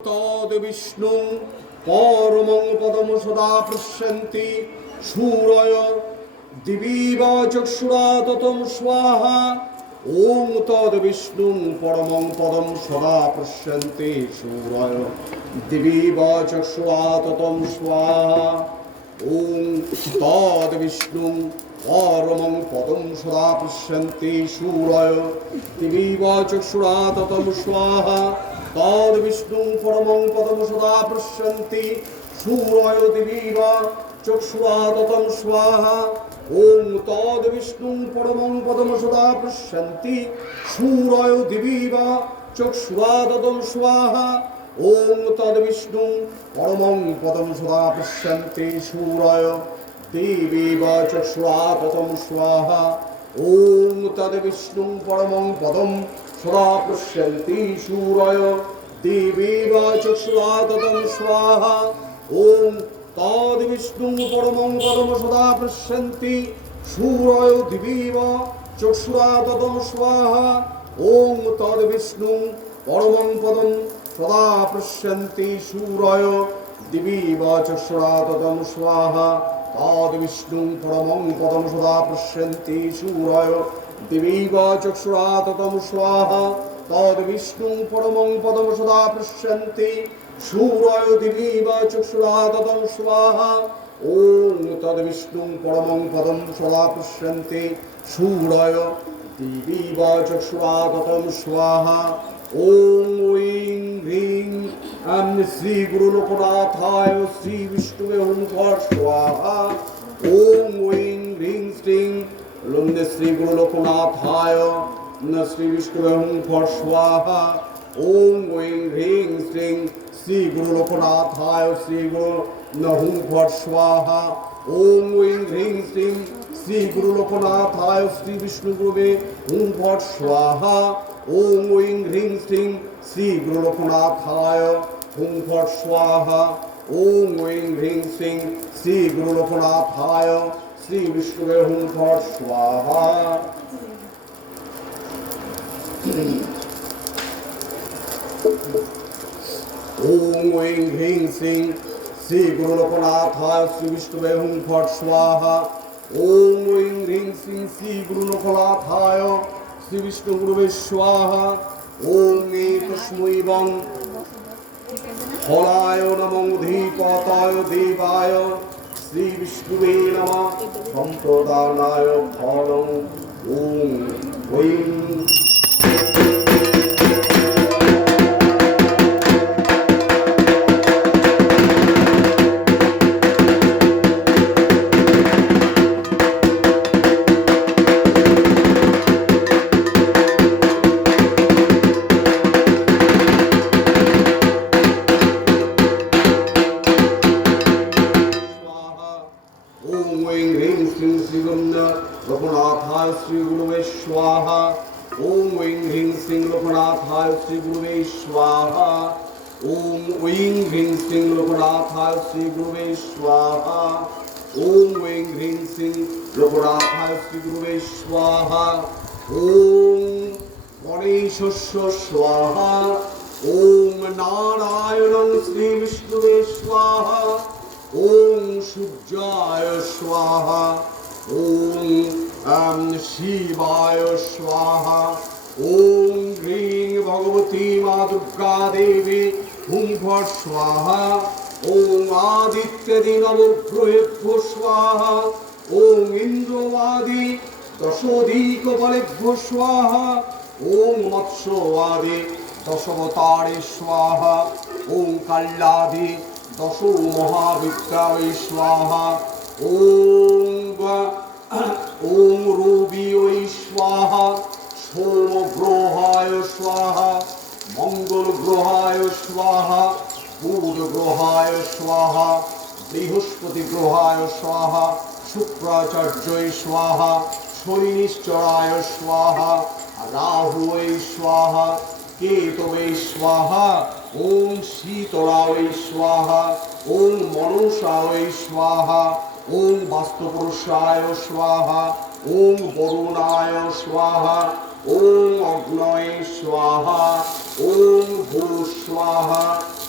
তদ্বিষ্ণু পরমং পদম সদা পৃশ্যন্তি। শূরয় দিবীব চক্ষুরা ততম স্বাহা। ওম তদ্বিষ্ণু পরমং পদম সদা পৃশ্যন্তি। শূরয় দিবীব চক্ষুরা ততম স্বাহা। ওম তদ্বিষ্ণু পরমং পদম সদা পৃশ্যন্তি শূরয় দিবীব চক্ষুরা ততম স্বাহা তদ্বিষ্ণু পরমং পদম সদা পৃশ্যন্তি শূরয় দিবীব চক্ষুরা ততম স্বাহা ওম তদ্বিষ্ণু পরমং পদম সদা পৃশ্যন্তি শূরয় দিবীব চক্ষুরা ততম স্বাহা ওম তদ্বিষ্ণু পরমং পদম সদা পশ্যন্তি শূরয় দেবীব চক্ষুরা স্বাহা ওম তদ্বিষ্ণু পরমং পদম সদা পশ্যন্তি শূরয় দেবীব চক্ষুরা স্বাহা ওম তদ্বিষ্ণু পরমং পদম সদা পশ্যন্তি শূরয় দিবীব চক্ষুরা স্বাহা ওম তদ্বিষ্ণু পরমং পদম সদা পশ্যন্তি শূরয় দিবীব চক্ষুরা স্বাহা পশ্যন্তি শূরয় দিবীব চক্ষুরা ততম স্বাহা তদ্বিষ্ণু পরমং পদম সদা পশ্যন্তি শূরয় দিবীব চক্ষুরা ততম স্বাহা ওম তদ্বিষ্ণু পরমং পদম সদা পশ্যন্তি শূরয় দিবীব চক্ষুরা ততম স্বাহা ওম ঐং হ্রিং আম শ্রী গুরু লোকনাথায় শ্রী বিষ্ণুবে হুম ফর স্বাহা ওম ঐং হ্রিং শ্রিং লুন্ডে শ্রী গুরু লোকনাথায় শ্রী বিষ্ণুবে হুম ফর স্বাহা ওম ঐং হ্রিং শ্রিং শ্রী গুরু লোকনাথায় শ্রী গুরু ফর স্বাহা ওম ঐং হ্রিং শ্রিং শ্রী গুরু লোকনাথায় শ্রী বিষ্ণু গুরুবে ফট স্বাহা ওম ঐং হ্রিং শ্রিং শ্রী গুরু হুম ফট স্বাহা ওম ঐং হ্রিং শ্রিং শ্রী গুরু লোকনাথায় শ্রী বিষ্ণুবে হুম ফট স্বাহা ওম ঐং হ্রিং শ্রিং শ্রী গুরু লোকনাথায় শ্রী বিষ্ণুবে হুম ফট স্বাহা ওম ঐং হ্রিং শ্রিং শ্রী গুরু লোকনাথায় শ্রী বিষ্ণু গুরুবে স্বাহা ওম এ তস্মৈবং ফলায় নমঃ ধীপতায় দেবায়। শ্রী বিষ্ণুবে নম। সম্প্রদানায় ফলং ওম ঐং लोकनाथाय श्री गुरुवे स्वाहा ओम ऐं ह्रीं श्रीं लोकनाथाय श्री गुरुवे स्वाहा ओम ऐं ह्रीं श्रीं लोकनाथाय श्री गुरुवे स्वाहा ओम ऐं ह्रीं श्रीं लोकनाथाय श्री गुरुवे स्वाहा ओम গণেশস্য স্বাহা ওম নারায়ণং শ্রী বিষ্ণুবে স্বাহা ওম সূর্যায় স্বাহা ওম আম শিবায় স্বাহা। ওম হ্রিং ভগবতী মা দুর্গা দেবী হুম ফট স্বাহা। ওম আদিত্যদি নবগ্রহেভ্য স্বাহা। ওম ইন্দ্রবাদী দশোদীকবলেভ্য স্বাহা। ওম মৎস্যবাদী দশবতারে স্বাহা। ওম কাল্যাদি দশ মহাবিদ্যায় স্বাহা। ওম ওম রবি স্বাহা সোম গ্রহায় স্বাহা মঙ্গল গ্রহায় স্বাহা বুধ গ্রহায় স্বাহা বৃহস্পতি গ্রহায় স্বাহা, শুক্রাচার্যই স্বাহা শনিশ্চরায় স্বাহা রাহুয়ে স্বাহা কেতবে স্বাহা, ওম শীতলায় স্বাহা, ওম মনসায় স্বাহা ওম বাস্তুপুরুষায় স্বাহা, ওম বরুণায় স্বাহা, ওম অগ্নয়ে স্বাহা, ওম ভূ স্বাহা,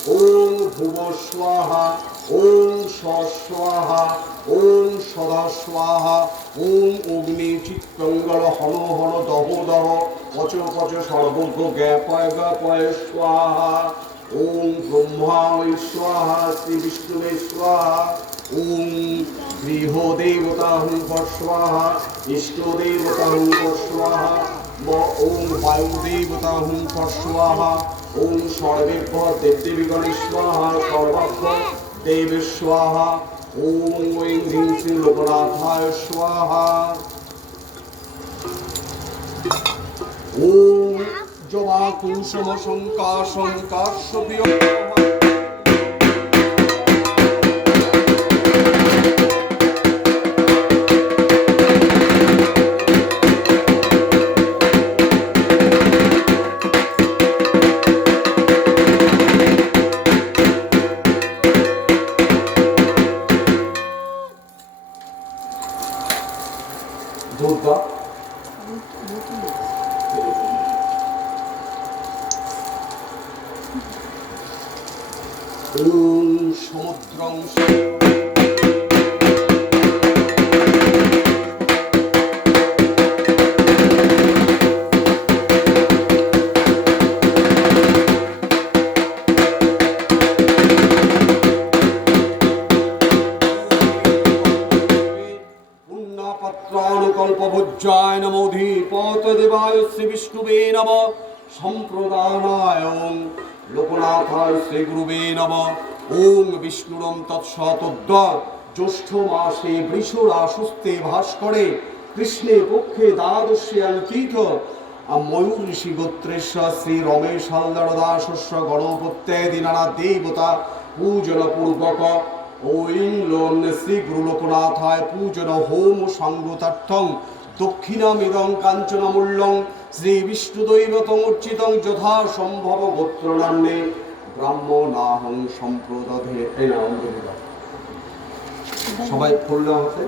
ওম ভুব স্বাহা, ওম স্বাহা ওম সদা ওম অগ্নি চিত্তঙ্গল হন হন দহ দহ পচ পচ সর্বজ্ঞ জ্ঞাপয় জ্ঞাপয় স্বাহা, ওম ব্রহ্মা স্বাহা, শ্রী বিষ্ণুবে স্বাহা গৃহ দেবতা হুম স্বাহা ইষ্ট দেবতা হুম স্বাহা ওম বায়ু দেবতা হুম স্বাহা ওম সর্বেভ্য দেবদেবীগণ স্বাহা সর্বাভ্য দেব স্বাহা, ওম ঐং হ্রিং শ্রী লোকনাথায় স্বাহা। ওম জবা কুসুম শঙ্কা শঙ্কাশ্বপ্রিয় দুর্গা ওম সমুদ্রং পুণ্যপত্রানুকল্পভুজ্যায় নমোধীপত দেবায় শ্রী বিষ্ণুবে নম। সম্প্রদানায় লোকনাথায় শ্রী গুরুবে নম। ওং বিষ্ণুরম তৎসতদ্য জ্যৈষ্ঠ মাসে বৃষরা সুস্থে ভাস করে কৃষ্ণে পক্ষে দ্বাদশে অঙ্কিত। ময়ূর ঋষি গোত্রেশ্বর শ্রী রমেশ হালদার দাসস্য গণপত্যাদি নানা দেবতা পূজন পূর্বক ঐং লোন শ্রী গুরু লোকনাথায় পূজন হোম সংগতার্থং দক্ষিণামিদং কাঞ্চনমূল্যং। শ্রী বিষ্ণুদৈবতমর্চিতং যথা সম্ভব গোত্র ব্রাহ্মণাহং সম্প্রদায় নাম সবাই পড়লে আমাকে?